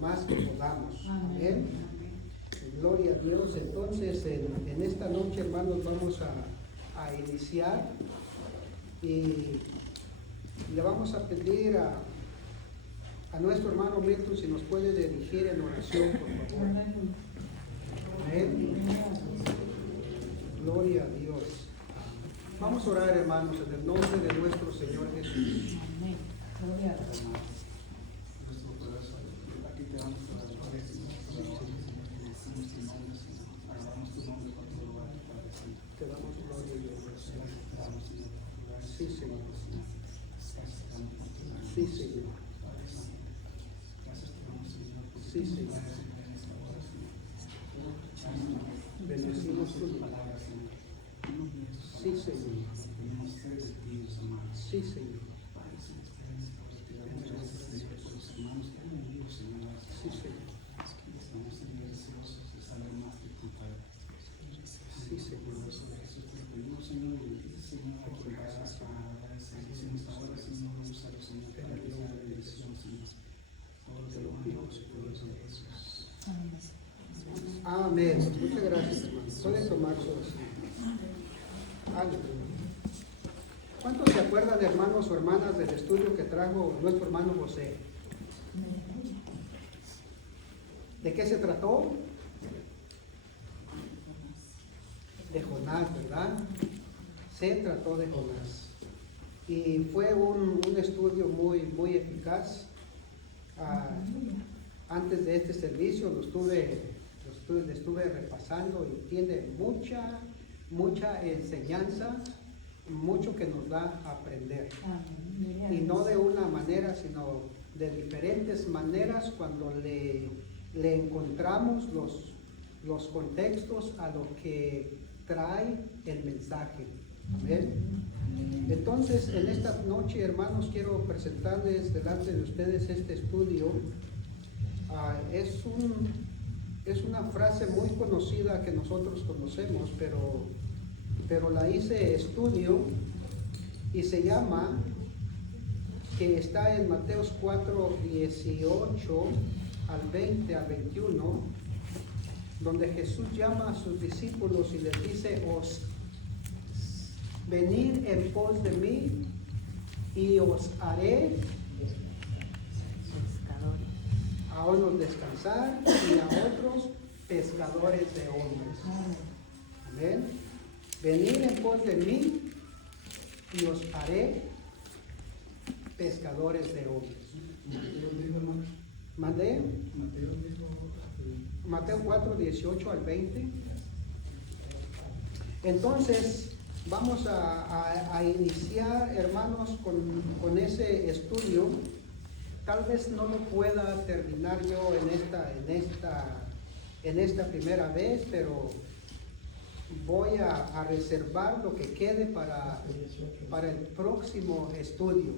más que podamos. Amén. Gloria a Dios. Entonces, en esta noche, hermanos, vamos a iniciar y le vamos a pedir a nuestro hermano Milton si nos puede dirigir en oración, por favor. Amén. Gloria a Dios. Vamos a orar, hermanos, en el nombre de nuestro Señor Jesús. Amén. Gloria a Dios. Nuestro corazón, aquí te damos toda la gloria, Señor, toda la honra, Señor, te decimos tu nombre, Señor, alabamos tu nombre por todo lugar, Padre Santo. Te damos gloria y honra, Señor. Te damos, Señor, por tu lugar. Sí, Señor. Gracias te damos por tu lugar. Sí, Señor. Padre Santo. Gracias te damos, Señor, por Sí, tu Señor. lugar en esta hora, Señor. Señor, Bendecimos tu tus nombre. palabras, Señor. Sí, Señor. Tenemos sed de ti, Dios amado. Sí, Señor. Padre Celestial, en esta hora te damos gracias, Señor, por los hermanos que han venido, Señor, a esta Sí, hora. Señor. Estamos, Señor, deseosos de saber más de ti, Padre. Sí, Señor. Por eso, Jesús, te pedimos, Señor, y Señor, a quien vas a dar esa bendición esta hora, Señor, úsalo, Señor, para que sea de bendición, Señor. Todo te lo pedimos en el nombre de Jesús. Amén. Muchas gracias, hermanos. Pueden tomar su asiento. Aleluya. ¿Cuántos se acuerdan, hermanos o hermanas, del estudio que trajo nuestro hermano José? ¿De qué se trató? De Jonás, ¿verdad? Se trató de Jonás. Y fue un estudio muy eficaz. Antes de este servicio lo estuve repasando y tiene mucha enseñanza, mucho que nos da a aprender. Y no de una manera, sino de diferentes maneras cuando le encontramos los contextos a lo que trae el mensaje. Amén. Entonces, en esta noche, hermanos, quiero presentarles delante de ustedes este estudio. Es una frase muy conocida que nosotros conocemos, pero la hice estudio y se llama, que está en Mateos 4, 18 al 20 al 21, donde Jesús llama a sus discípulos y les dice: venid en pos de mí y os haré a unos descansar y a otros pescadores de hombres. Amén. Venid en pos de mí y os haré pescadores de hombres. ¿Mandé? Mateo 4, 18 al 20. Entonces, vamos a iniciar, hermanos, con ese estudio. Tal vez no lo pueda terminar yo en esta primera vez, pero voy a reservar lo que quede para el próximo estudio.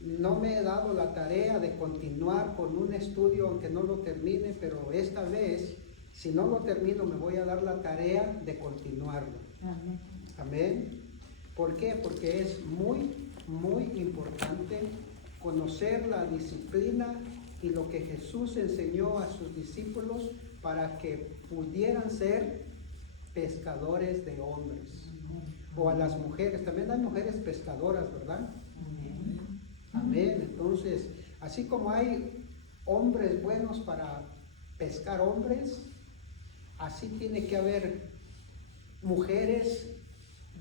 No me he dado la tarea de continuar con un estudio aunque no lo termine, pero esta vez, si no lo termino, me voy a dar la tarea de continuarlo. Amén. Amén. ¿Por qué? Porque es muy importante conocer la disciplina y lo que Jesús enseñó a sus discípulos para que pudieran ser pescadores de hombres. O a las mujeres, también hay mujeres pescadoras, ¿verdad? Amén. Entonces, así como hay hombres buenos para pescar hombres, así tiene que haber mujeres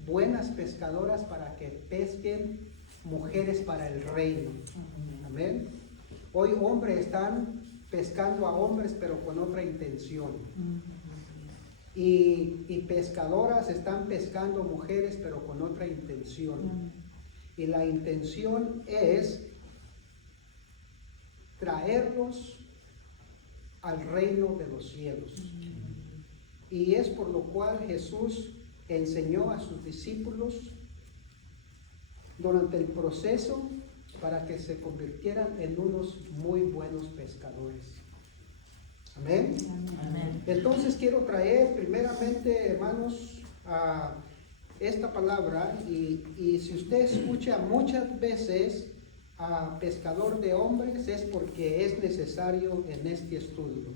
buenas pescadoras para que pesquen mujeres para el reino. Amén. Hoy hombres están pescando a hombres, pero con otra intención. Y pescadoras están pescando mujeres, pero con otra intención. Y la intención es traerlos al reino de los cielos. Y es por lo cual Jesús enseñó a sus discípulos durante el proceso para que se convirtieran en unos muy buenos pescadores. Amén. Amén. Entonces quiero traer primeramente, hermanos, esta palabra y si usted escucha muchas veces a pescador de hombres es porque es necesario en este estudio.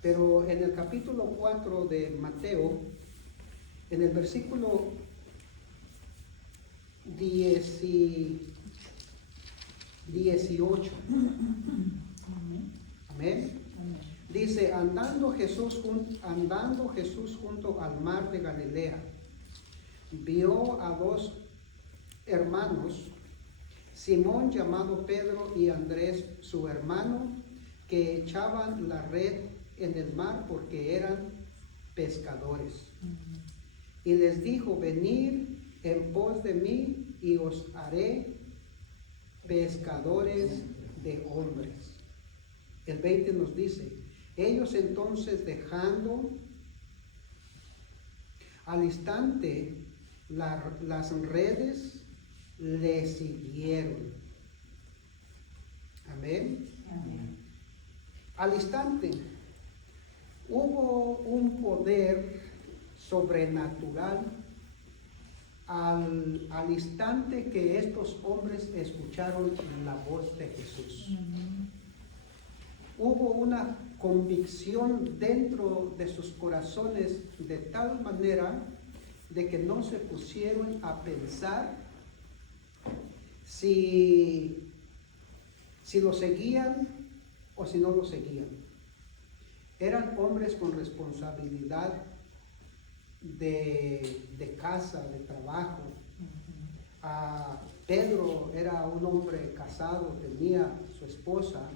Pero en el capítulo 4 de Mateo, en el versículo 18, amén, dice, andando Jesús junto al mar de Galilea, vio a dos hermanos, Simón llamado Pedro y Andrés su hermano, que echaban la red en el mar porque eran pescadores. Y les dijo, venid en pos de mí y os haré pescadores de hombres. El 20 nos dice, ellos entonces dejando al instante las redes, le siguieron. Amén. Amén. Al instante hubo un poder sobrenatural al instante que estos hombres escucharon la voz de Jesús. Hubo una convicción dentro de sus corazones de tal manera de que no se pusieron a pensar si lo seguían o si no lo seguían. Eran hombres con responsabilidad de casa, de trabajo. Pedro era un hombre casado, tenía su esposa.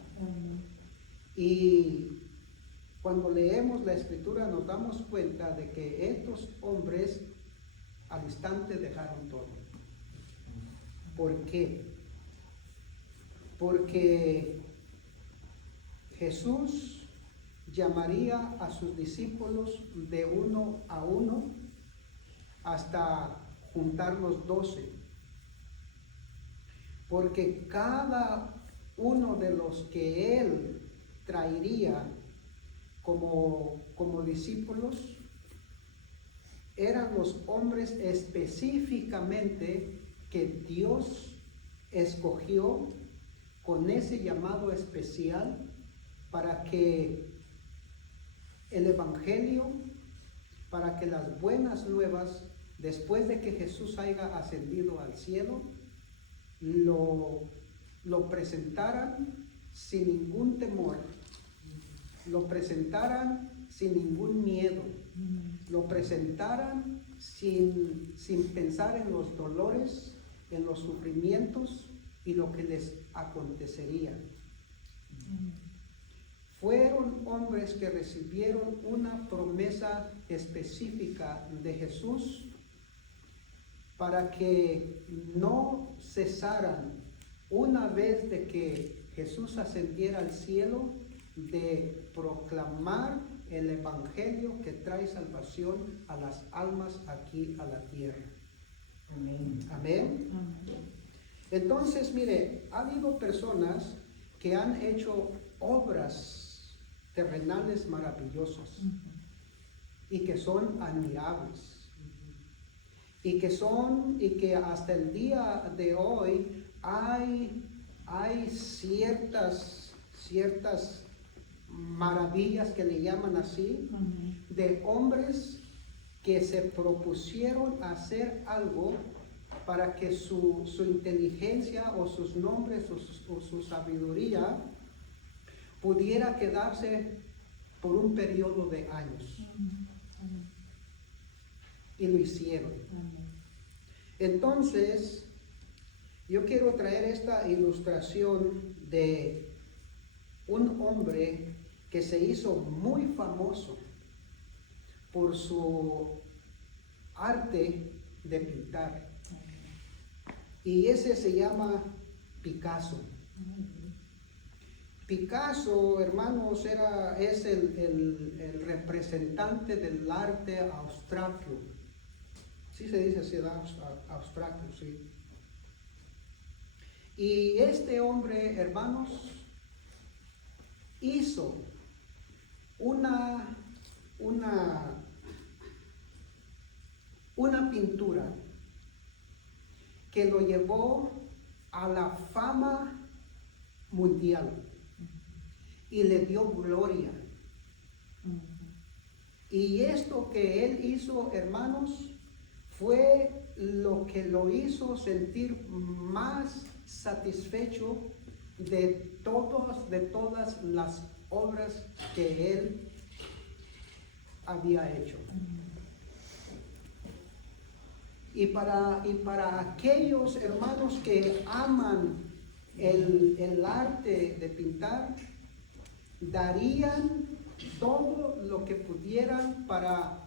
Y cuando leemos la escritura nos damos cuenta de que estos hombres al instante dejaron todo. ¿Por qué? Porque Jesús llamaría a sus discípulos de uno a uno hasta juntar los 12. Porque cada uno de los que él traería como discípulos eran los hombres específicamente que Dios escogió con ese llamado especial para que el evangelio, para que las buenas nuevas, después de que Jesús haya ascendido al cielo, lo presentaran sin ningún temor, lo presentaran sin ningún miedo, lo presentaran sin pensar en los dolores, en los sufrimientos y lo que les acontecería. Fueron hombres que recibieron una promesa específica de Jesús para que no cesaran una vez de que Jesús ascendiera al cielo de proclamar el evangelio que trae salvación a las almas aquí a la tierra. Amén. Amén. Entonces, mire, ha habido personas que han hecho obras terrenales maravillosas y que son admirables y que hasta el día de hoy hay ciertas maravillas que le llaman así, de hombres que se propusieron hacer algo para que su inteligencia o sus nombres o su sabiduría pudiera quedarse por un periodo de años. Y lo hicieron. Entonces, yo quiero traer esta ilustración de un hombre que se hizo muy famoso por su arte de pintar. Y ese se llama Picasso. Picasso, hermanos, es el representante del arte abstracto. Sí se dice así, abstracto, sí. Y este hombre, hermanos, hizo una pintura que lo llevó a la fama mundial y le dio gloria. Y esto que él hizo, hermanos, fue lo que lo hizo sentir más satisfecho de todas las obras que él había hecho. Y para aquellos hermanos que aman el arte de pintar, darían todo lo que pudieran para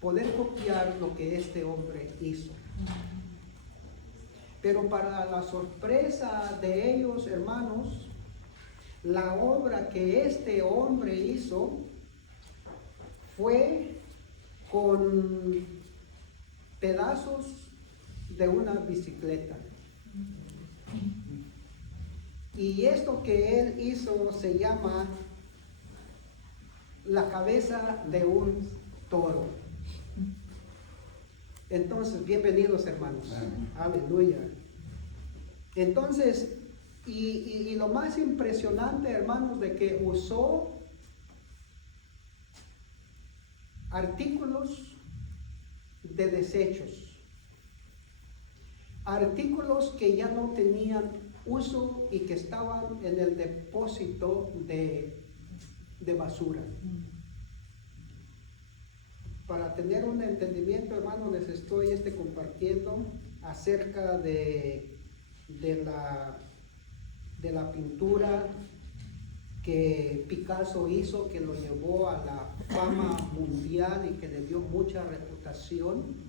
poder copiar lo que este hombre hizo. Pero para la sorpresa de ellos, hermanos, la obra que este hombre hizo fue con pedazos de una bicicleta. Y esto que él hizo se llama la cabeza de un toro. Entonces, bienvenidos, hermanos. Aleluya. Entonces, y lo más impresionante, hermanos, de que usó artículos de desechos, artículos que ya no tenían uso y que estaban en el depósito de basura. Para tener un entendimiento, hermano, les estoy compartiendo acerca de la pintura que Picasso hizo, que lo llevó a la fama mundial y que le dio mucha reputación,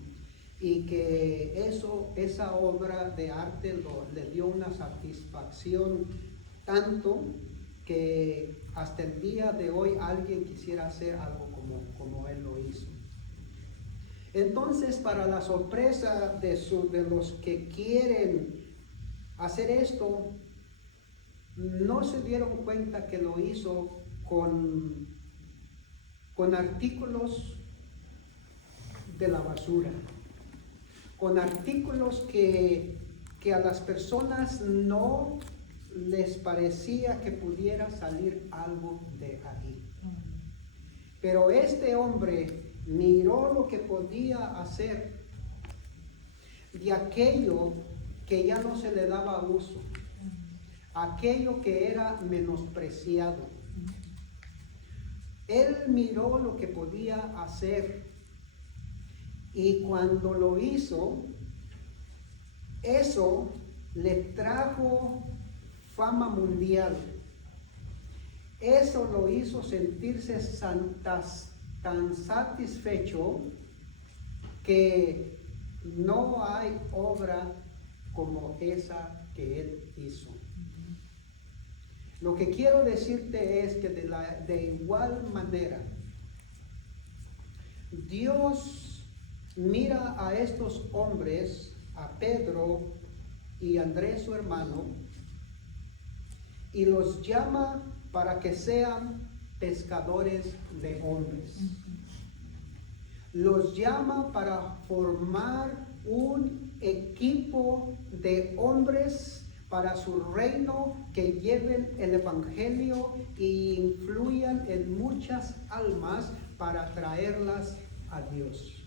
y que esa obra de arte le dio una satisfacción tanto que hasta el día de hoy alguien quisiera hacer algo como él lo hizo. Entonces, para la sorpresa de los que quieren hacer esto, no se dieron cuenta que lo hizo con artículos de la basura, con artículos que a las personas no les parecía que pudiera salir algo de ahí. Pero este hombre miró lo que podía hacer de aquello que ya no se le daba uso, aquello que era menospreciado. Él miró lo que podía hacer, y cuando lo hizo, eso le trajo fama mundial. Eso lo hizo sentirse tan satisfecho que no hay obra como esa que él hizo. Lo que quiero decirte es que de igual manera, Dios mira a estos hombres, a Pedro y Andrés su hermano, y los llama para que sean pescadores de hombres. Los llama para formar un equipo de hombres para su reino, que lleven el evangelio e influyan en muchas almas para traerlas a Dios.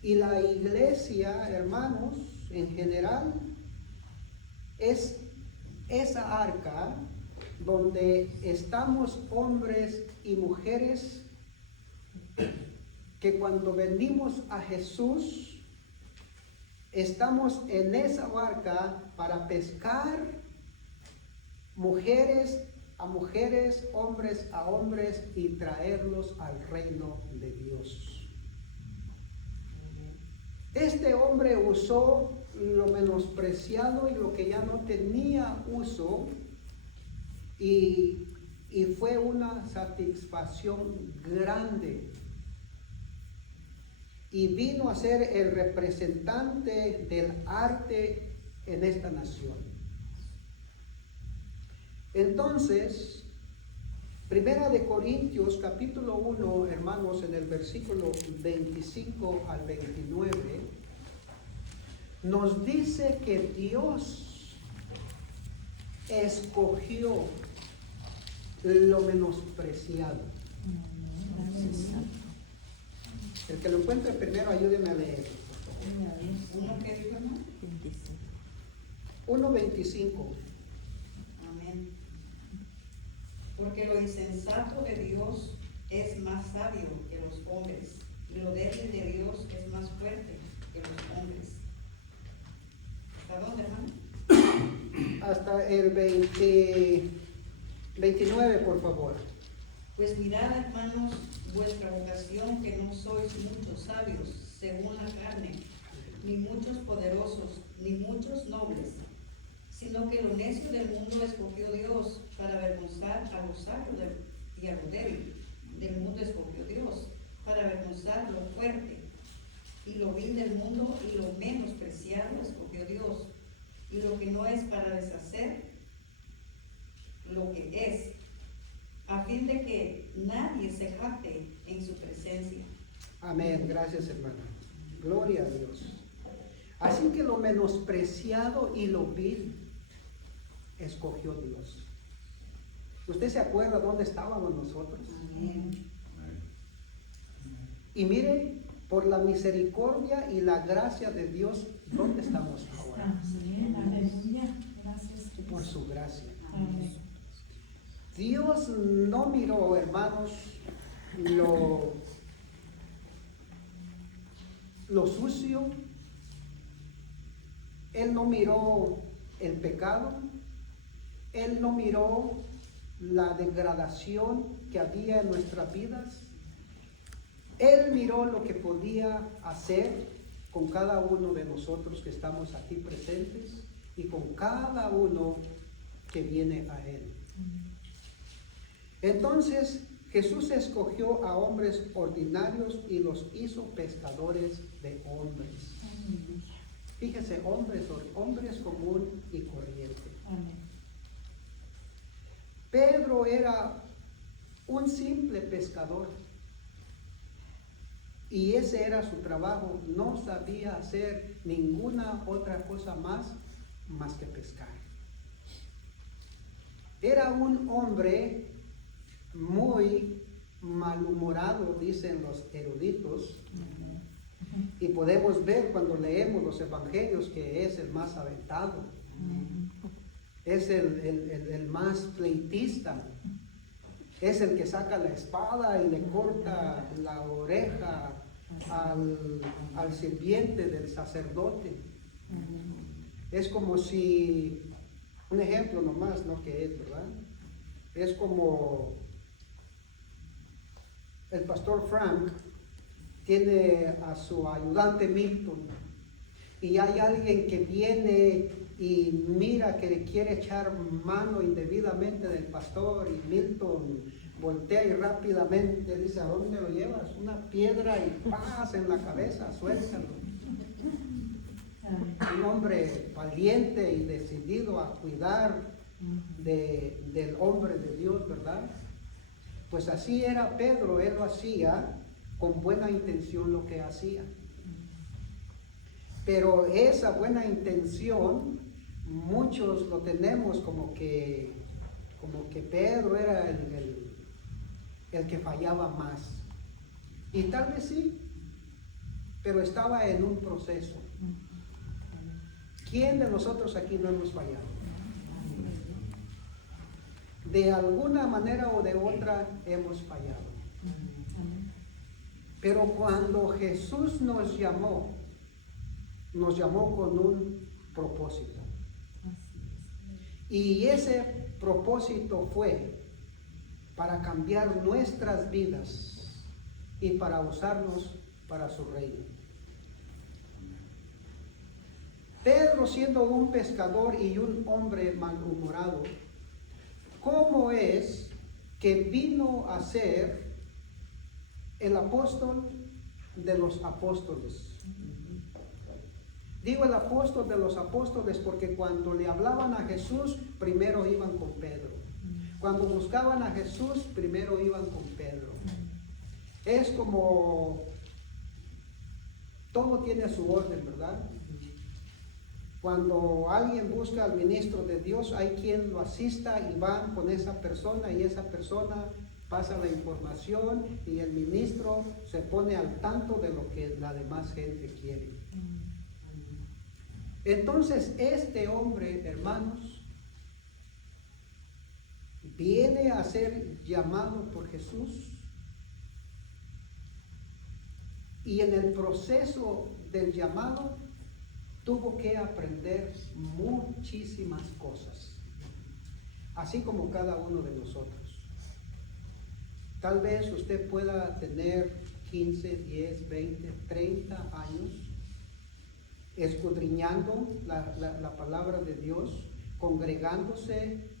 Y la iglesia, hermanos, en general, es esa arca donde estamos hombres y mujeres que cuando venimos a Jesús, estamos en esa barca para pescar mujeres a mujeres, hombres a hombres, y traerlos al reino de Dios. Este hombre usó lo menospreciado y lo que ya no tenía uso, y fue una satisfacción grande. Y vino a ser el representante del arte en esta nación. Entonces, Primera de Corintios capítulo 1, hermanos, en el versículo 25 al 29, nos dice que Dios escogió lo menospreciado. El que lo encuentre primero, ayúdeme a leer. ¿Uno que dijo, hermano? 1:25. Amén. Porque lo insensato de Dios es más sabio que los hombres, y lo débil de Dios es más fuerte que los hombres. ¿Hasta dónde, hermano? Hasta el 29, por favor. Pues mirad, hermanos, vuestra vocación, que no sois muchos sabios según la carne, ni muchos poderosos, ni muchos nobles, sino que lo necio del mundo escogió Dios para avergonzar a lo sabio y a lo débil del mundo escogió Dios para avergonzar lo fuerte, y lo vil del mundo y lo menospreciado escogió Dios, y lo que no es para deshacer lo que es, a fin de que nadie se jacte en su presencia. Amén. Gracias, hermana. Gloria a Dios. Así que lo menospreciado y lo vil escogió Dios. ¿Usted se acuerda dónde estábamos nosotros? Amén. Y mire, por la misericordia y la gracia de Dios, ¿dónde estamos ahora? Amén. Aleluya. Gracias, Jesús. Por su gracia. Amén. Dios no miró, hermanos, lo sucio. Él no miró el pecado. Él no miró la degradación que había en nuestras vidas. Él miró lo que podía hacer con cada uno de nosotros que estamos aquí presentes y con cada uno que viene a Él. Entonces Jesús escogió a hombres ordinarios y los hizo pescadores de hombres. Fíjese, hombres común y corriente. Amén. Pedro era un simple pescador y ese era su trabajo. No sabía hacer ninguna otra cosa más que pescar. Era un hombre muy malhumorado, dicen los eruditos, y podemos ver cuando leemos los evangelios que es el más aventado, es el más pleitista, es el que saca la espada y le corta la oreja al sirviente del sacerdote. Es como si, un ejemplo nomás, ¿no? Que es, ¿verdad? Es como el pastor Frank tiene a su ayudante Milton y hay alguien que viene y mira que le quiere echar mano indebidamente del pastor y Milton voltea y rápidamente dice: ¿a dónde lo llevas? Una piedra y ¡paz! En la cabeza, suéltalo. Un hombre valiente y decidido a cuidar del hombre de Dios, ¿verdad? Pues así era Pedro. Él lo hacía con buena intención lo que hacía. Pero esa buena intención, muchos lo tenemos como que Pedro era el que fallaba más. Y tal vez sí, pero estaba en un proceso. ¿Quién de nosotros aquí no hemos fallado? De alguna manera o de otra hemos fallado. Pero cuando Jesús nos llamó con un propósito. Y ese propósito fue para cambiar nuestras vidas y para usarnos para su reino. Pedro, siendo un pescador y un hombre malhumorado, ¿cómo es que vino a ser el apóstol de los apóstoles? Digo el apóstol de los apóstoles porque cuando le hablaban a Jesús, primero iban con Pedro. Cuando buscaban a Jesús, primero iban con Pedro. Es como todo tiene su orden, ¿verdad? Cuando alguien busca al ministro de Dios, hay quien lo asista y van con esa persona y esa persona pasa la información y el ministro se pone al tanto de lo que la demás gente quiere. Entonces este hombre, hermanos, viene a ser llamado por Jesús y en el proceso del llamado tuvo que aprender muchísimas cosas, así como cada uno de nosotros. Tal vez usted pueda tener 15, 10, 20, 30 años escudriñando la palabra de Dios, congregándose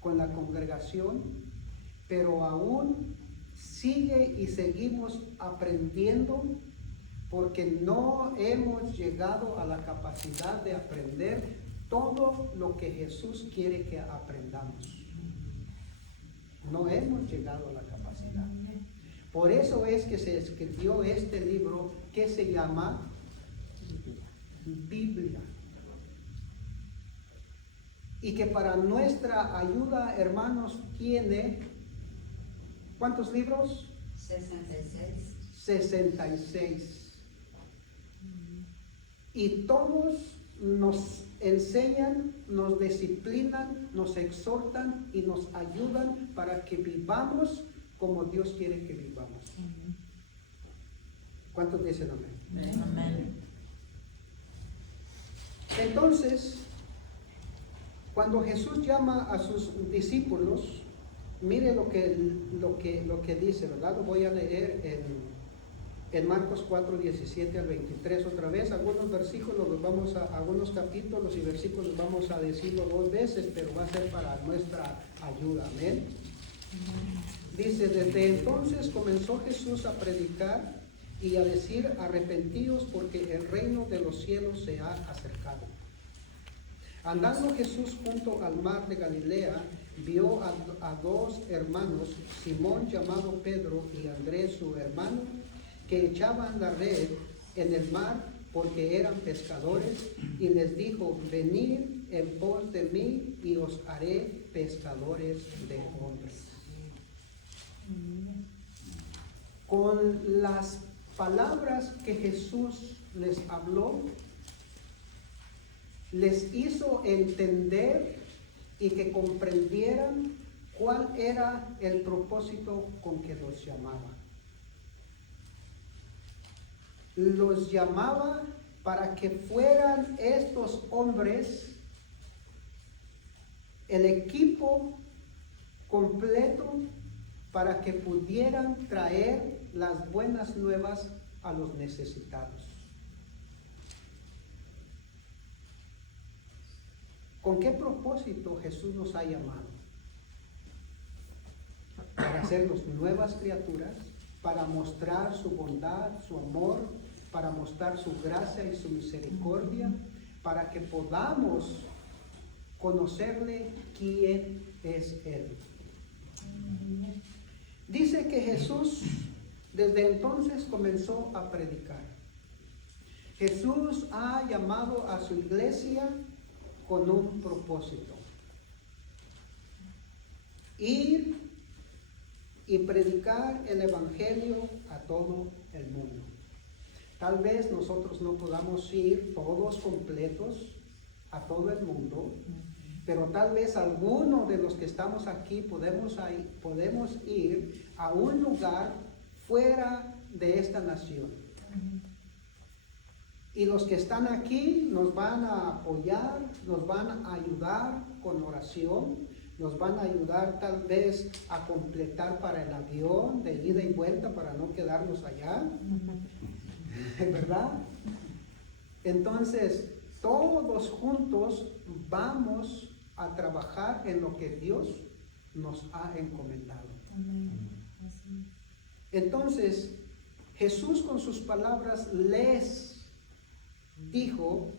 con la congregación, pero aún sigue y seguimos aprendiendo porque no hemos llegado a la capacidad de aprender todo lo que Jesús quiere que aprendamos. No hemos llegado a la capacidad. Por eso es que se escribió este libro que se llama Biblia. Y que para nuestra ayuda, hermanos, tiene ¿cuántos libros? 66. 66. Y todos nos enseñan, nos disciplinan, nos exhortan y nos ayudan para que vivamos como Dios quiere que vivamos. ¿Cuántos dicen amén? Amén. Entonces, cuando Jesús llama a sus discípulos, mire lo que dice, ¿verdad? Lo voy a leer en Marcos 4, 17 al 23 otra vez. Algunos versículos algunos capítulos y versículos vamos a decirlo 2 veces, pero va a ser para nuestra ayuda. Amén. Dice, desde entonces comenzó Jesús a predicar y a decir, arrepentíos porque el reino de los cielos se ha acercado. Andando Jesús junto al mar de Galilea, vio a 2 hermanos, Simón llamado Pedro y Andrés su hermano, que echaban la red en el mar porque eran pescadores, y les dijo, venid en pos de mí y os haré pescadores de hombres. Con las palabras que Jesús les habló, les hizo entender y que comprendieran cuál era el propósito con que los llamaba. Los llamaba para que fueran estos hombres el equipo completo para que pudieran traer las buenas nuevas a los necesitados. ¿Con qué propósito Jesús nos ha llamado? Para hacernos nuevas criaturas, para mostrar su bondad, su amor, para mostrar su gracia y su misericordia, para que podamos conocerle quién es Él. Dice que Jesús desde entonces comenzó a predicar. Jesús ha llamado a su iglesia con un propósito: ir y predicar el evangelio a todo el mundo. Tal vez nosotros no podamos ir todos completos a todo el mundo, pero tal vez alguno de los que estamos aquí podemos ir a un lugar fuera de esta nación. Y los que están aquí nos van a apoyar, nos van a ayudar con oración, nos van a ayudar tal vez a completar para el avión de ida y vuelta para no quedarnos allá, ¿verdad? Entonces, todos juntos vamos a trabajar en lo que Dios nos ha encomendado. Entonces, Jesús con sus palabras les dijo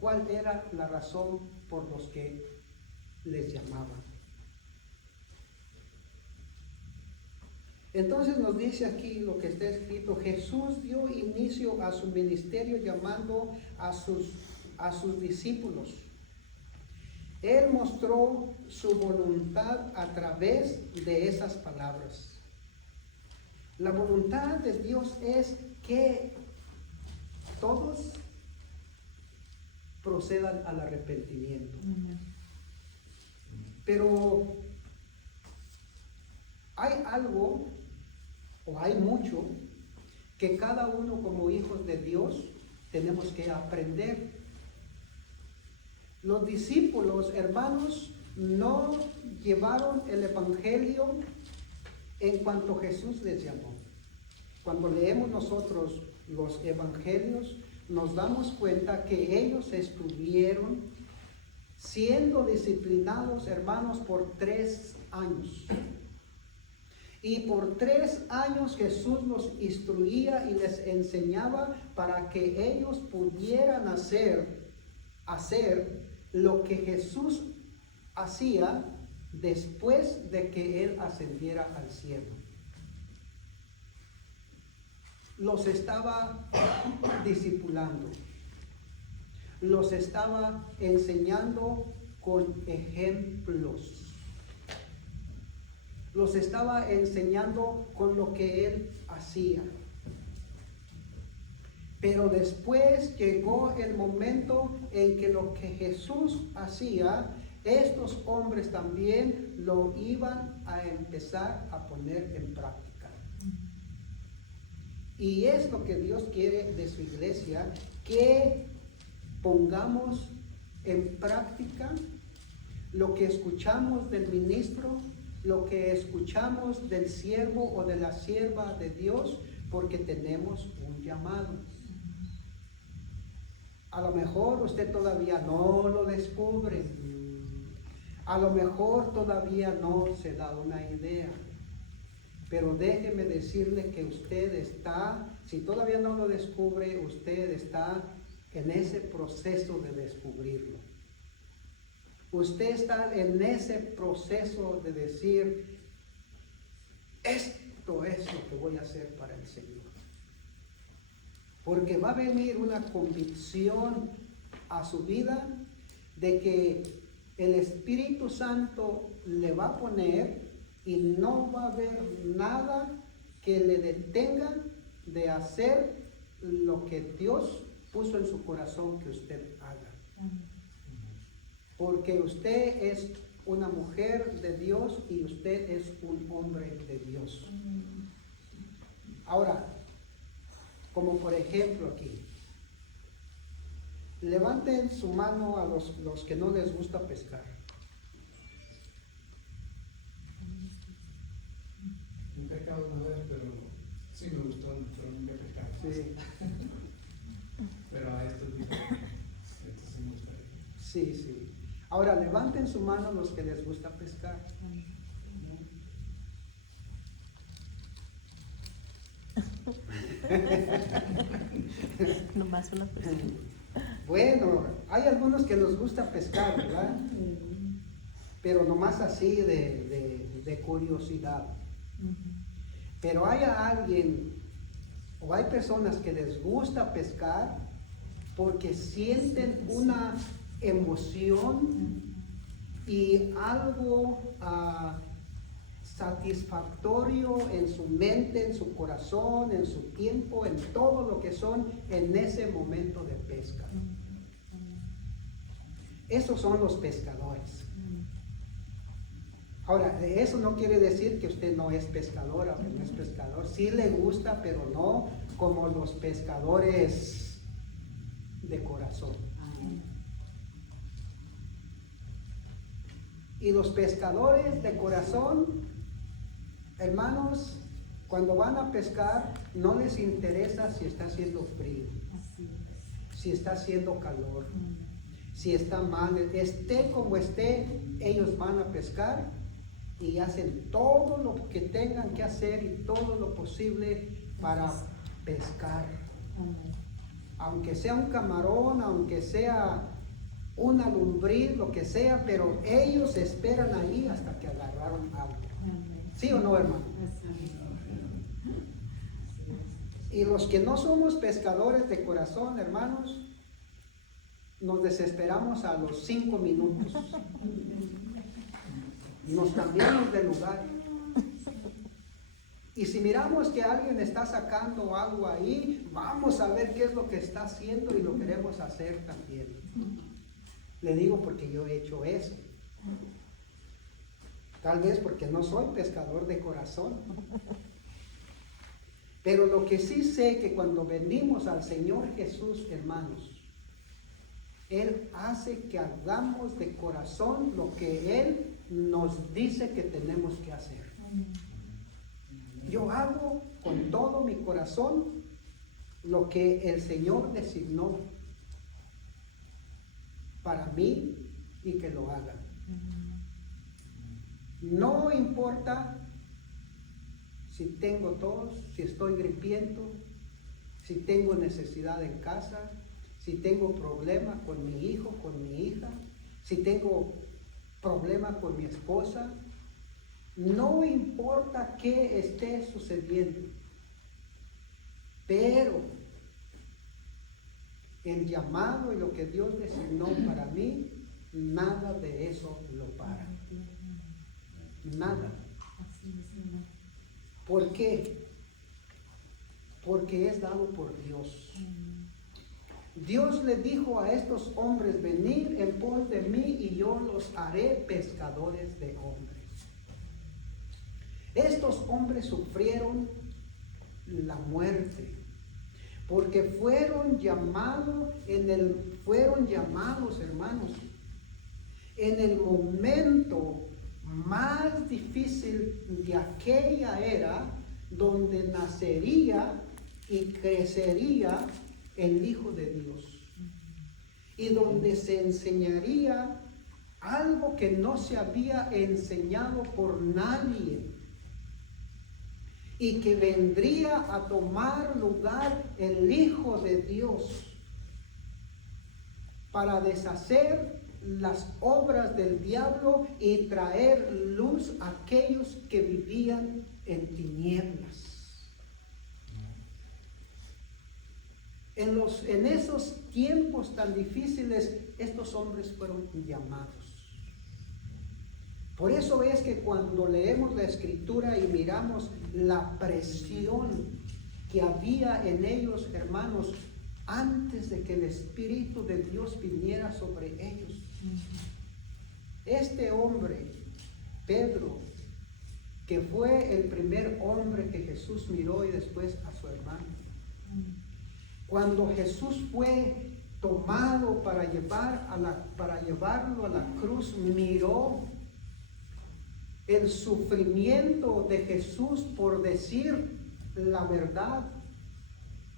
cuál era la razón por los que les llamaba. Entonces nos dice aquí lo que está escrito: Jesús dio inicio a su ministerio llamando a sus discípulos. Él mostró su voluntad a través de esas palabras. La voluntad de Dios es que todos procedan al arrepentimiento. Pero hay algo, o hay mucho, que cada uno como hijos de Dios tenemos que aprender. Los discípulos, hermanos, no llevaron el evangelio en cuanto Jesús les llamó. Cuando leemos nosotros los evangelios, nos damos cuenta que ellos estuvieron siendo disciplinados, hermanos, por 3 años. Y por 3 años Jesús los instruía y les enseñaba para que ellos pudieran hacer lo que Jesús hacía después de que Él ascendiera al cielo. Los estaba discipulando, los estaba enseñando con ejemplos, los estaba enseñando con lo que Él hacía. Pero después llegó el momento en que lo que Jesús hacía, estos hombres también lo iban a empezar a poner en práctica. Y es lo que Dios quiere de su iglesia, que pongamos en práctica lo que escuchamos del ministro, lo que escuchamos del siervo o de la sierva de Dios, porque tenemos un llamado. A lo mejor usted todavía no lo descubre, a lo mejor todavía no se da una idea, pero déjeme decirle que usted está, si todavía no lo descubre, usted está en ese proceso de descubrirlo. Usted está en ese proceso de decir: esto es lo que voy a hacer para el Señor. Porque va a venir una convicción a su vida de que el Espíritu Santo le va a poner y no va a haber nada que le detenga de hacer lo que Dios puso en su corazón que usted haga. Porque usted es una mujer de Dios y usted es un hombre de Dios. Ahora, como por ejemplo aquí, levanten su mano a los que no les gusta pescar. Un pecado una vez, pero sí me gustó, pero nunca he pecado. Sí, Pero a esto es diferente. Esto sí me gustaría. sí, sí. Ahora, levanten su mano los que les gusta pescar. Nomás una persona. Bueno, hay algunos que nos gusta pescar, ¿verdad? Pero nomás así de curiosidad. Pero hay alguien o hay personas que les gusta pescar porque sienten una emoción y algo satisfactorio en su mente, en su corazón, en su tiempo, en todo lo que son en ese momento de pesca. Esos son los pescadores. Ahora, eso no quiere decir que usted no es pescadora o que no es pescador. Sí le gusta, pero no como los pescadores de corazón. Y los pescadores de corazón, hermanos, cuando van a pescar, no les interesa si está haciendo frío, si está haciendo calor, si está mal, esté como esté, ellos van a pescar y hacen todo lo que tengan que hacer y todo lo posible para pescar. Aunque sea un camarón, aunque sea una lombriz, lo que sea, pero ellos esperan ahí hasta que agarraron algo. ¿Sí o no, hermano? Y los que no somos pescadores de corazón, hermanos, nos desesperamos a los 5 minutos. Nos cambiamos de lugar. Y si miramos que alguien está sacando algo ahí, vamos a ver qué es lo que está haciendo y lo queremos hacer también. Le digo porque yo he hecho eso. Tal vez porque no soy pescador de corazón. Pero lo que sí sé que cuando venimos al Señor Jesús, hermanos, Él hace que hagamos de corazón lo que Él nos dice que tenemos que hacer. Yo hago con todo mi corazón lo que el Señor designó para mí y que lo haga. No importa si tengo tos, si estoy gripiento, si tengo necesidad en casa, si tengo problema con mi hijo, con mi hija, si tengo problema con mi esposa, no importa qué esté sucediendo, pero el llamado y lo que Dios designó para mí, nada de eso lo para. Nada. ¿Por qué? Porque es dado por Dios. Dios le dijo a estos hombres, venid en pos de mí y yo los haré pescadores de hombres. Estos hombres sufrieron la muerte porque fueron llamados, hermanos, en el momento más difícil de aquella era, donde nacería y crecería el Hijo de Dios, y donde se enseñaría algo que no se había enseñado por nadie, y que vendría a tomar lugar el Hijo de Dios para deshacer las obras del diablo y traer luz a aquellos que vivían en tinieblas. En esos tiempos tan difíciles, estos hombres fueron llamados. Por eso es que cuando leemos la Escritura y miramos la presión que había en ellos, hermanos, antes de que el Espíritu de Dios viniera sobre ellos. Este hombre, Pedro, que fue el primer hombre que Jesús miró y después a su hermano. Cuando Jesús fue tomado para llevarlo a la cruz, miró el sufrimiento de Jesús por decir la verdad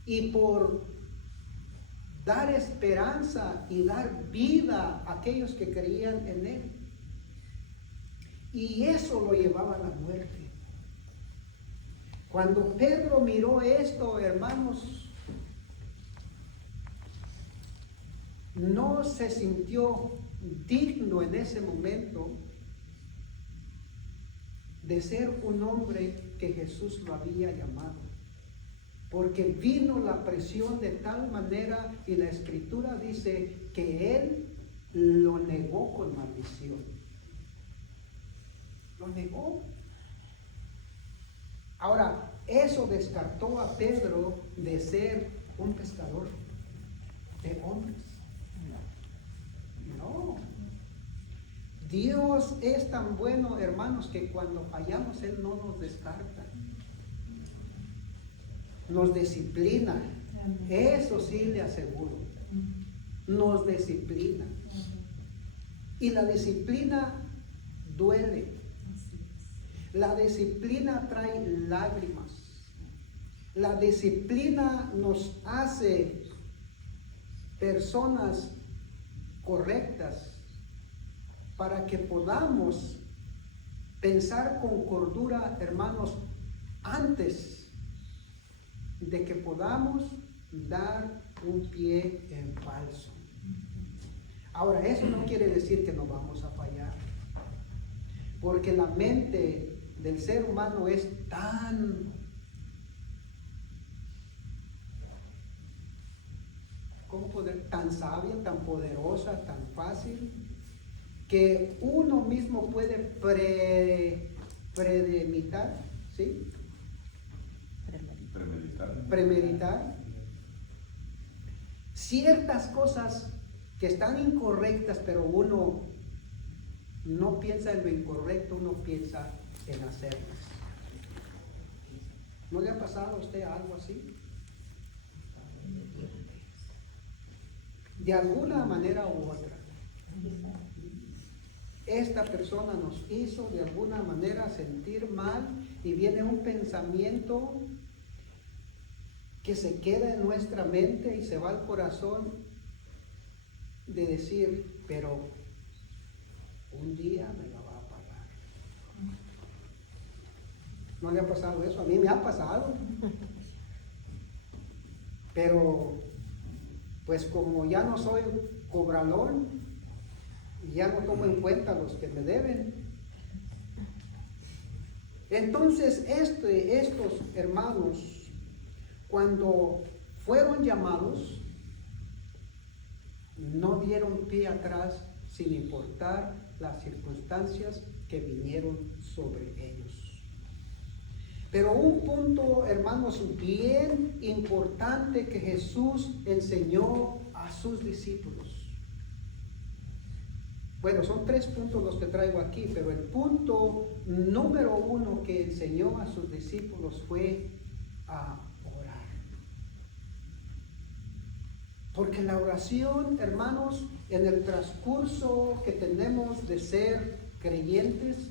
y por dar esperanza y dar vida a aquellos que creían en Él. Y eso lo llevaba a la muerte. Cuando Pedro miró esto, hermanos, no se sintió digno en ese momento de ser un hombre que Jesús lo había llamado, porque vino la presión de tal manera, y la Escritura dice que él lo negó con maldición. Lo negó. Ahora, eso descartó a Pedro de ser un pescador de hombres. No. Dios es tan bueno, hermanos, que cuando fallamos Él no nos descarta. Nos disciplina. Eso sí le aseguro. Nos disciplina. Y la disciplina duele. La disciplina trae lágrimas. La disciplina nos hace personas correctas para que podamos pensar con cordura, hermanos, antes de que podamos dar un pie en falso. Ahora, eso no quiere decir que no vamos a fallar, porque la mente del ser humano es tan tan sabia, tan poderosa, tan fácil, que uno mismo puede premeditar, ¿sí? Premeditar ciertas cosas que están incorrectas, pero uno no piensa en lo incorrecto, uno piensa en hacerlas. ¿No le ha pasado a usted algo así? De alguna manera u otra. Esta persona nos hizo de alguna manera sentir mal y viene un pensamiento que se queda en nuestra mente y se va al corazón de decir, pero un día me la va a pagar. ¿No le ha pasado eso? A mí me ha pasado. Pero pues como ya no soy cobralón, ya no tomo en cuenta los que me deben. Entonces estos hermanos, cuando fueron llamados, no dieron pie atrás sin importar las circunstancias que vinieron sobre ellos. Pero un punto, hermanos, bien importante que Jesús enseñó a sus discípulos. Bueno, son 3 puntos los que traigo aquí, pero el punto número 1 que enseñó a sus discípulos fue a orar. Porque la oración, hermanos, en el transcurso que tenemos de ser creyentes,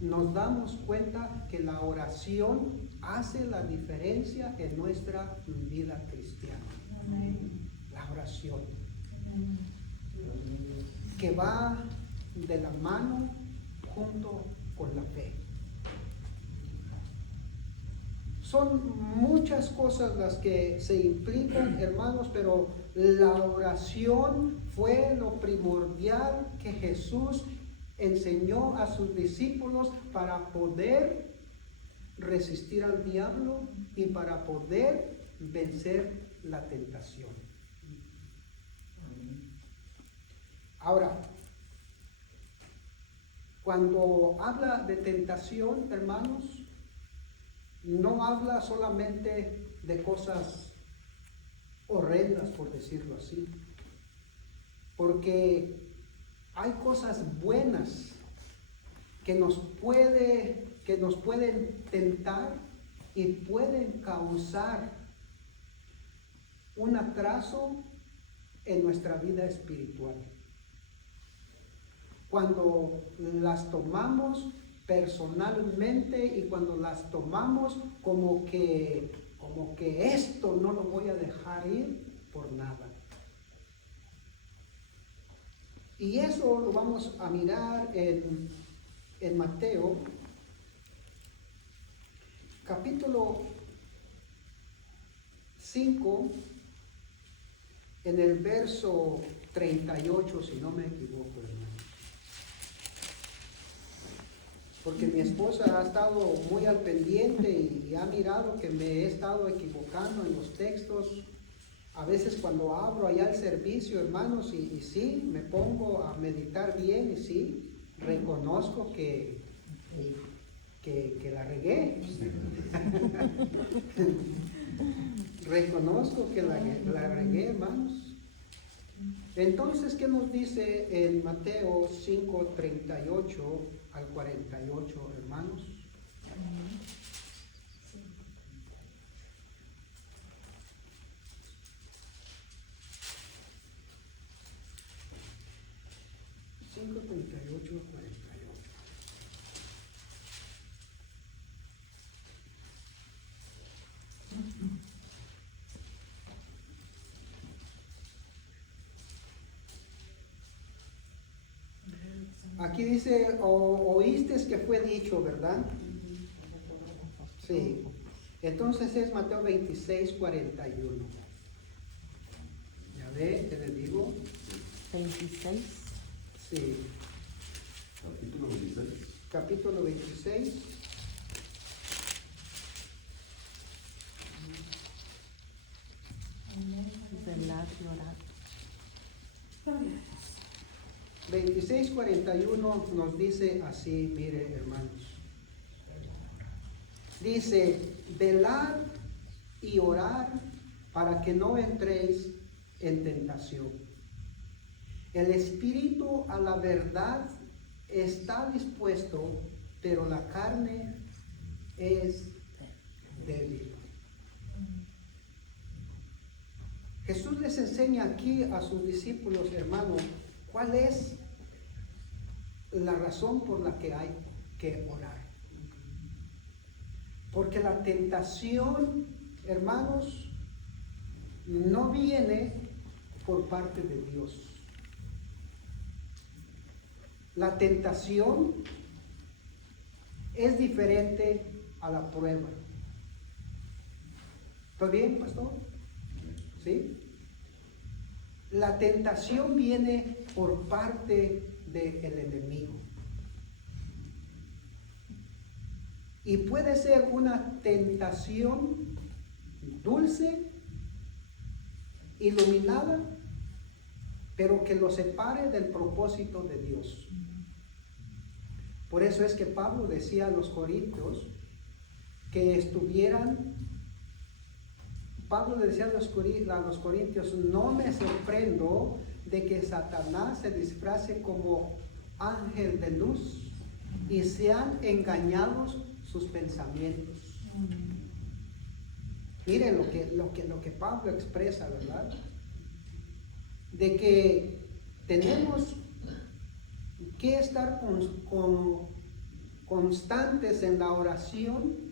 nos damos cuenta que la oración hace la diferencia en nuestra vida cristiana. La oración. Que va de la mano junto con la fe. Son muchas cosas las que se implican, hermanos, pero la oración fue lo primordial que Jesús enseñó a sus discípulos para poder resistir al diablo y para poder vencer la tentación. Ahora, cuando habla de tentación, hermanos, no habla solamente de cosas horrendas, por decirlo así, porque hay cosas buenas que nos pueden tentar y pueden causar un atraso en nuestra vida espiritual. Cuando las tomamos personalmente y cuando las tomamos como que esto no lo voy a dejar ir por nada. Y eso lo vamos a mirar en Mateo, capítulo 5, en el verso 38, si no me equivoco, hermano. Porque mi esposa ha estado muy al pendiente y ha mirado que me he estado equivocando en los textos. A veces cuando abro allá el servicio, hermanos, y sí, me pongo a meditar bien y sí, reconozco que la regué. Reconozco que la regué, hermanos. Entonces, ¿qué nos dice en Mateo 5, 38 al 48, hermanos? Aquí dice, oíste que fue dicho, ¿verdad? Sí. Entonces es Mateo 26, 41. ¿Ya ve que le digo? 26. Sí. Capítulo 26. Capítulo 26. Velar y orar. 26:41 nos dice así, mire hermanos. Dice, velad y orad para que no entréis en tentación. El espíritu a la verdad está dispuesto, pero la carne es débil. Jesús les enseña aquí a sus discípulos, hermanos, cuál es la razón por la que hay que orar. Porque la tentación, hermanos, no viene por parte de Dios. La tentación es diferente a la prueba. ¿Está bien, pastor? ¿Sí? La tentación viene por parte del enemigo. Y puede ser una tentación dulce, iluminada, pero que lo separe del propósito de Dios. Por eso es que Pablo decía a los corintios que estuvieran. Pablo le decía a los corintios, no me sorprendo de que Satanás se disfrace como ángel de luz y sean engañados sus pensamientos. Miren lo que Pablo expresa, ¿verdad? De que tenemos que estar constantes en la oración,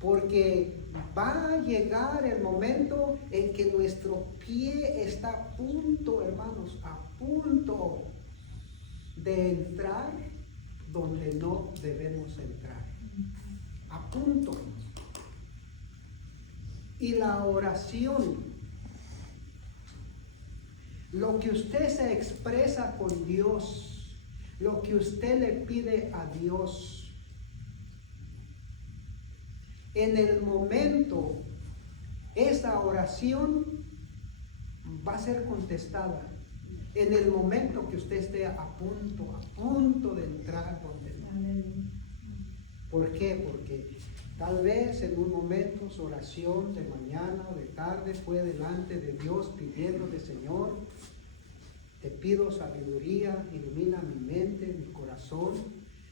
porque va a llegar el momento en que nuestro pie está a punto, hermanos, a punto de entrar donde no debemos entrar. A punto. Y la oración, lo que usted se expresa con Dios, lo que usted le pide a Dios, en el momento, esa oración va a ser contestada. En el momento que usted esté a punto de entrar donde no. ¿Por qué? Porque tal vez en un momento su oración de mañana o de tarde fue delante de Dios pidiéndole, Señor, te pido sabiduría, ilumina mi mente, mi corazón.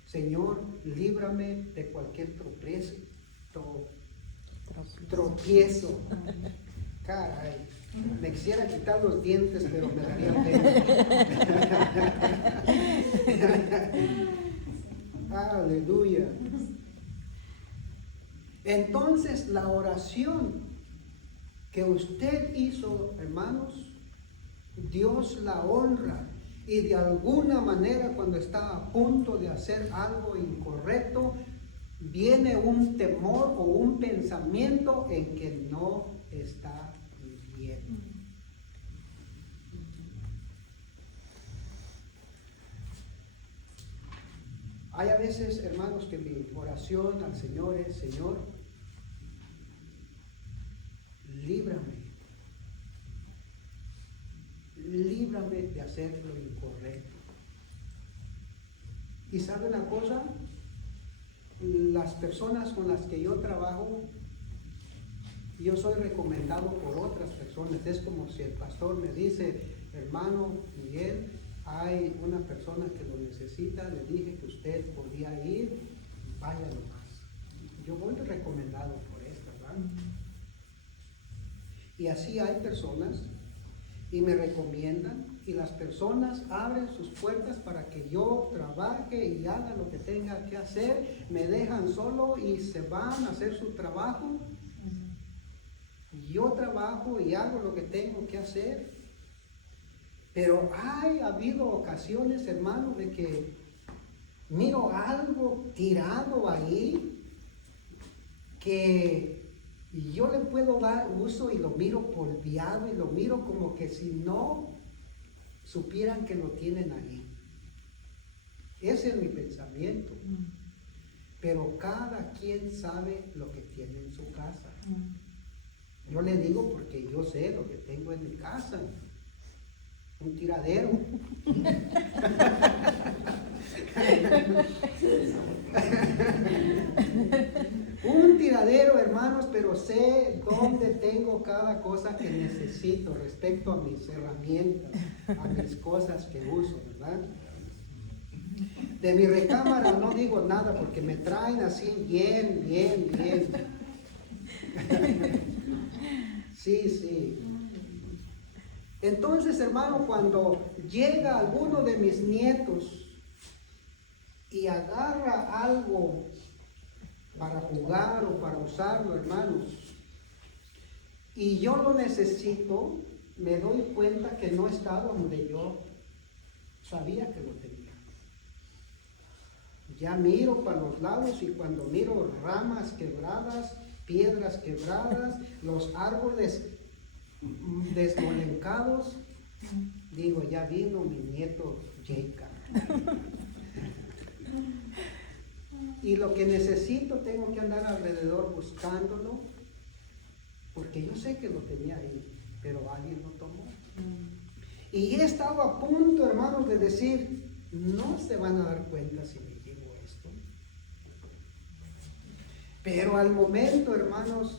Señor, líbrame de cualquier tropiezo. Caray, me quisiera quitar los dientes, pero me daría pena. Aleluya. Entonces la oración que usted hizo, hermanos, Dios la honra. Y de alguna manera, cuando está a punto de hacer algo incorrecto, viene un temor o un pensamiento en que no está bien. Hay a veces, hermanos, que mi oración al Señor es, Señor, líbrame de hacer lo incorrecto. Y ¿sabe una cosa? Las personas con las que yo trabajo, yo soy recomendado por otras personas. Es como si el pastor me dice, hermano Miguel, hay una persona que lo necesita, le dije que usted podía ir, vaya nomás. Yo voy recomendado por esta, ¿verdad? Y así hay personas y me recomiendan, y las personas abren sus puertas para que yo trabaje y haga lo que tenga que hacer, me dejan solo y se van a hacer su trabajo. Yo trabajo y hago lo que tengo que hacer. Pero ha habido ocasiones, hermanos, de que miro algo tirado ahí que yo le puedo dar uso y lo miro polviado y lo miro como que si no supieran que lo tienen ahí. Ese es mi pensamiento. Pero cada quien sabe lo que tiene en su casa. Yo le digo porque yo sé lo que tengo en mi casa. un tiradero. Un tiradero, hermanos, pero sé dónde tengo cada cosa que necesito respecto a mis herramientas, a mis cosas que uso, ¿verdad? De mi recámara no digo nada porque me traen así bien. Sí. Entonces, hermano, cuando llega alguno de mis nietos y agarra algo para jugar o para usarlo, hermanos, y yo lo necesito, me doy cuenta que no está donde yo sabía que lo tenía. Ya miro para los lados y cuando miro ramas quebradas, piedras quebradas, los árboles desmolencados, digo, ya vino mi nieto Jacob. Y lo que necesito tengo que andar alrededor buscándolo, porque yo sé que lo tenía ahí, pero alguien lo tomó. Y he estado a punto, hermanos, de decir, no se van a dar cuenta si me llevo esto. Pero al momento, hermanos,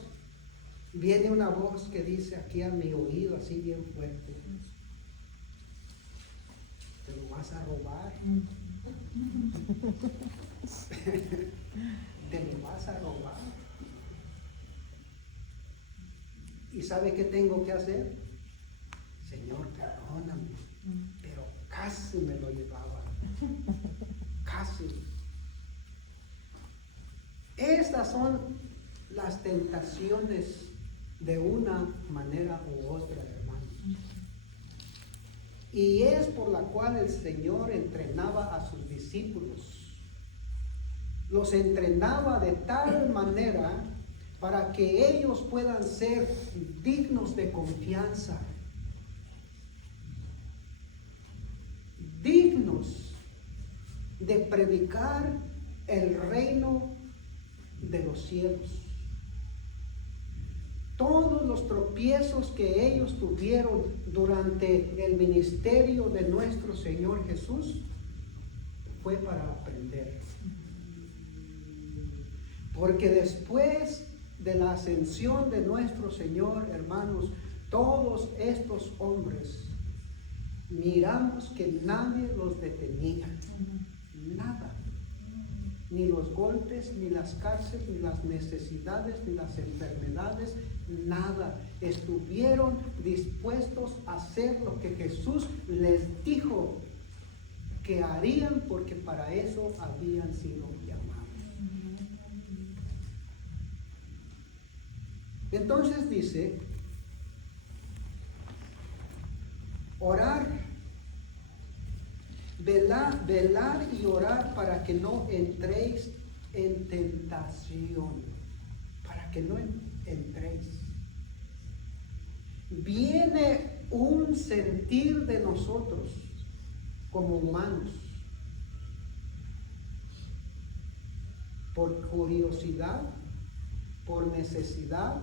viene una voz que dice aquí a mi oído, así bien fuerte, te lo vas a robar. Te lo vas a robar. ¿Y sabe qué tengo que hacer? Señor, perdóname, pero casi me lo llevaba. Casi. Estas son las tentaciones de una manera u otra, hermanos. Y es por la cual el Señor entrenaba a sus discípulos. Los entrenaba de tal manera para que ellos puedan ser dignos de confianza, dignos de predicar el reino de los cielos. Todos los tropiezos que ellos tuvieron durante el ministerio de nuestro Señor Jesús fue para aprender. Porque después de la ascensión de nuestro Señor, hermanos, todos estos hombres, miramos que nadie los detenía. Nada. Ni los golpes, ni las cárceles, ni las necesidades, ni las enfermedades, nada. Estuvieron dispuestos a hacer lo que Jesús les dijo que harían, porque para eso habían sido llamados. Entonces dice, orar, velar y orar para que no entréis en tentación, para que no entréis. Viene un sentir de nosotros como humanos, por curiosidad, por necesidad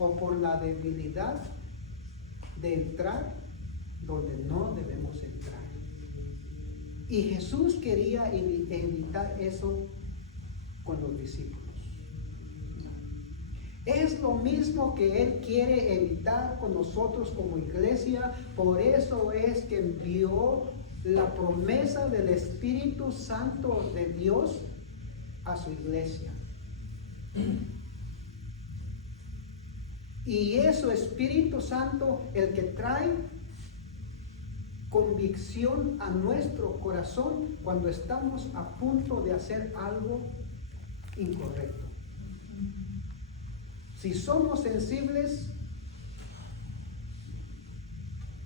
o por la debilidad de entrar donde no debemos entrar. Y Jesús quería evitar eso con los discípulos. Es lo mismo que Él quiere evitar con nosotros como iglesia. Por eso es que envió la promesa del Espíritu Santo de Dios a su iglesia. Y eso, Espíritu Santo, el que trae convicción a nuestro corazón cuando estamos a punto de hacer algo incorrecto. Si somos sensibles,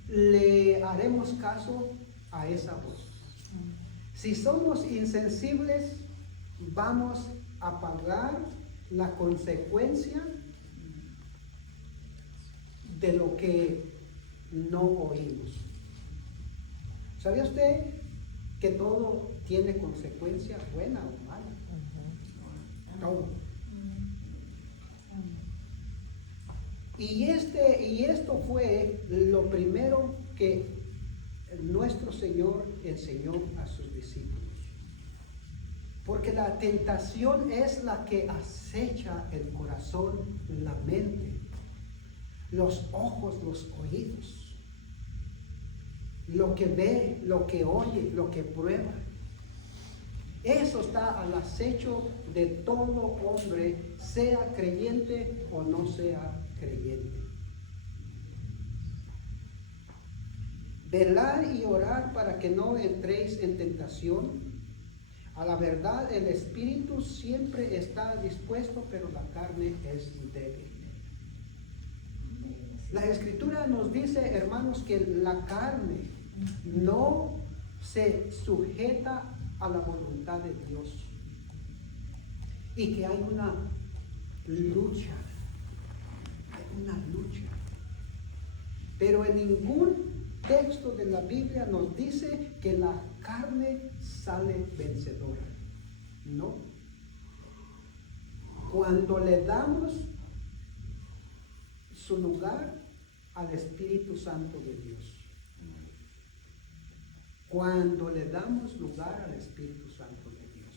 le haremos caso a esa voz. Si somos insensibles, vamos a pagar la consecuencia de lo que no oímos. ¿Sabía usted que todo tiene consecuencia buena o mala? Todo. Y esto fue lo primero que que nuestro Señor enseñó a sus discípulos. Porque la tentación es la que acecha el corazón, la mente, los ojos, los oídos, lo que ve, lo que oye, lo que prueba. Eso está al acecho de todo hombre, sea creyente o no sea creyente. Velar y orar para que no entréis en tentación. A la verdad, el espíritu siempre está dispuesto, pero la carne es débil. La Escritura nos dice, hermanos, que la carne no se sujeta a la voluntad de Dios y que hay una lucha, pero en ningún texto de la Biblia nos dice que la carne sale vencedora. No. Cuando le damos su lugar al Espíritu Santo de Dios. Cuando le damos lugar al Espíritu Santo de Dios.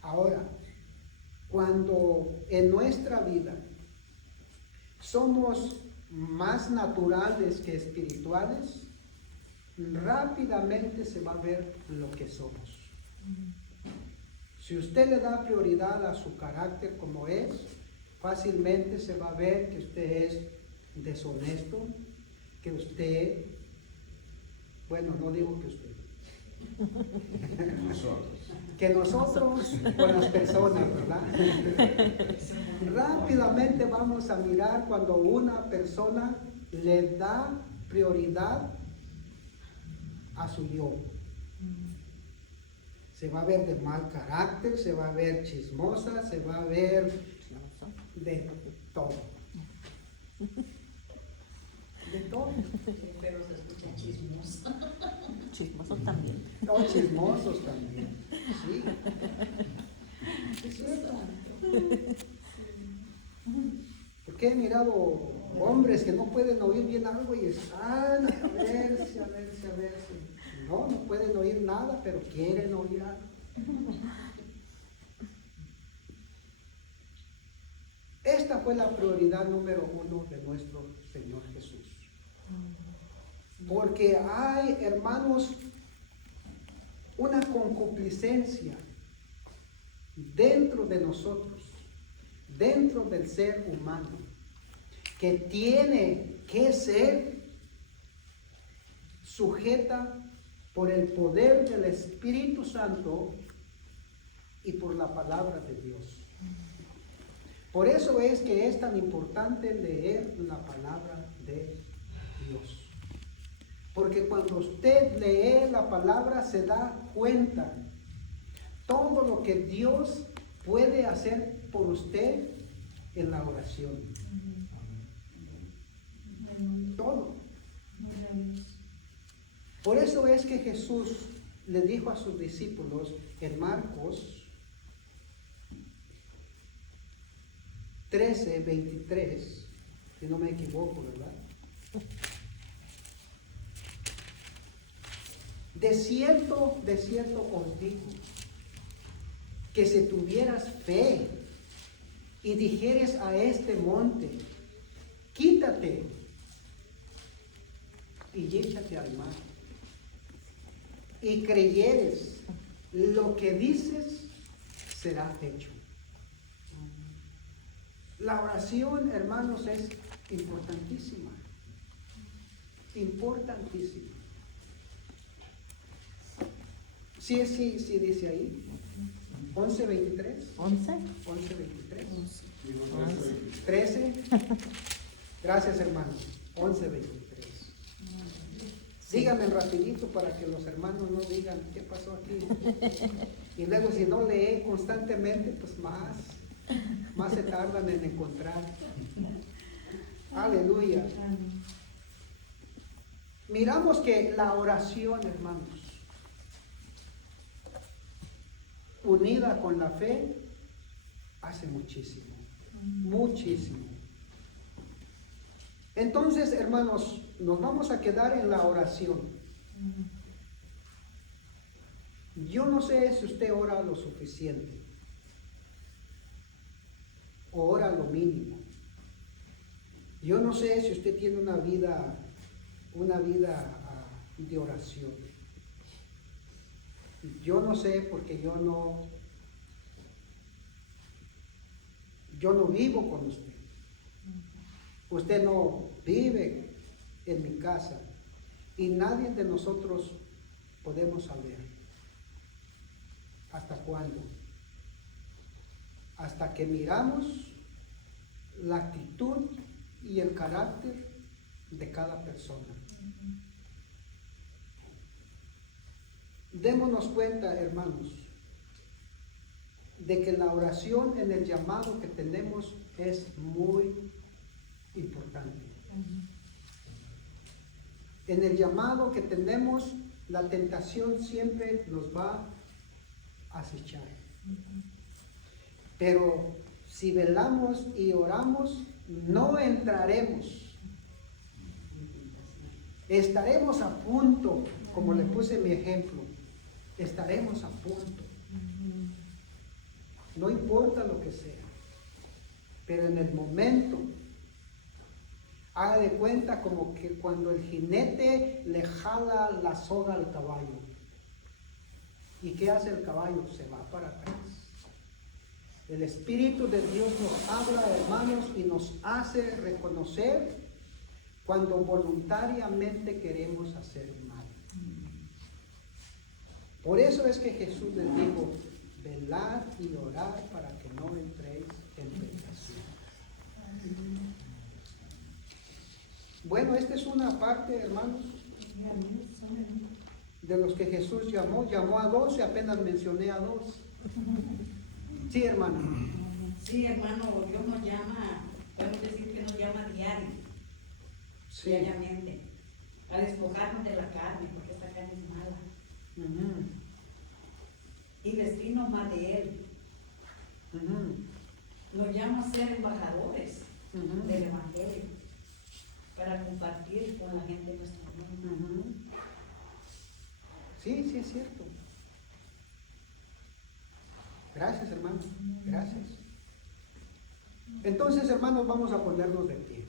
Ahora, cuando en nuestra vida somos más naturales que espirituales, rápidamente se va a ver lo que somos. Si usted le da prioridad a su carácter como es, fácilmente se va a ver que usted es deshonesto, que usted, bueno, no digo que usted, que nosotros con las personas, ¿verdad? Rápidamente vamos a mirar cuando una persona le da prioridad a su yo. Se va a ver de mal carácter, se va a ver chismosa, se va a ver de todo. De todo. Pero se escucha chismoso. Chismosos también. No, chismosos también. Sí. Es cierto. Porque he mirado hombres que no pueden oír bien algo y están a verse. No pueden oír nada, pero quieren oír algo. Esta fue la prioridad número 1 de nuestro Señor Jesús. Porque hay, hermanos, una concupiscencia dentro de nosotros, dentro del ser humano, que tiene que ser sujeta por el poder del Espíritu Santo y por la palabra de Dios. Por eso es que es tan importante leer la palabra de Dios. Porque cuando usted lee la palabra se da cuenta todo lo que Dios puede hacer por usted en la oración. Todo. Por eso es que Jesús le dijo a sus discípulos en Marcos 13:23, si no me equivoco, ¿verdad? De cierto os digo, que si tuvieras fe y dijeres a este monte, quítate y échate al mar, y creyeres lo que dices, será hecho. La oración, hermanos, es importantísima. Importantísima. Sí, dice ahí. 11:23. 11. 11:23. 13. Gracias, hermanos. 11:23. Díganme rapidito para que los hermanos no digan qué pasó aquí. Y luego si no lee constantemente, pues más se tardan en encontrar. Aleluya. Miramos que la oración, hermanos, unida con la fe, hace muchísimo, muchísimo. Entonces, hermanos, nos vamos a quedar en la oración. Yo no sé si usted ora lo suficiente o ora lo mínimo. Yo no sé si usted tiene una vida de oración. Yo no sé porque yo no vivo con usted. Usted no vive en mi casa y nadie de nosotros podemos saber. ¿Hasta cuándo? Hasta que miramos la actitud y el carácter de cada persona. Démonos cuenta, hermanos, de que la oración en el llamado que tenemos es muy importante. En el llamado que tenemos, la tentación siempre nos va a acechar. Pero si velamos y oramos, no entraremos. Estaremos a punto, como le puse mi ejemplo, estaremos a punto. No importa lo que sea, pero en el momento, haga de cuenta como que cuando el jinete le jala la soga al caballo. ¿Y qué hace el caballo? Se va para atrás. El Espíritu de Dios nos habla, hermanos, y nos hace reconocer cuando voluntariamente queremos hacer mal. Por eso es que Jesús les dijo, velad y orad para que no entréis en tentación. Bueno, esta es una parte, hermanos, de los que Jesús llamó a 12, apenas mencioné a 2. Sí, hermano. Sí, hermano, Dios nos llama, podemos decir que nos llama Sí. diariamente, a despojarnos de la carne, porque esta carne es mala, y vestirnos más de Él. Nos llama a ser embajadores del Evangelio, para compartir con la gente nuestro mundo. Sí, sí es cierto. Gracias, hermano. Gracias. Entonces, hermanos, vamos a ponernos de pie.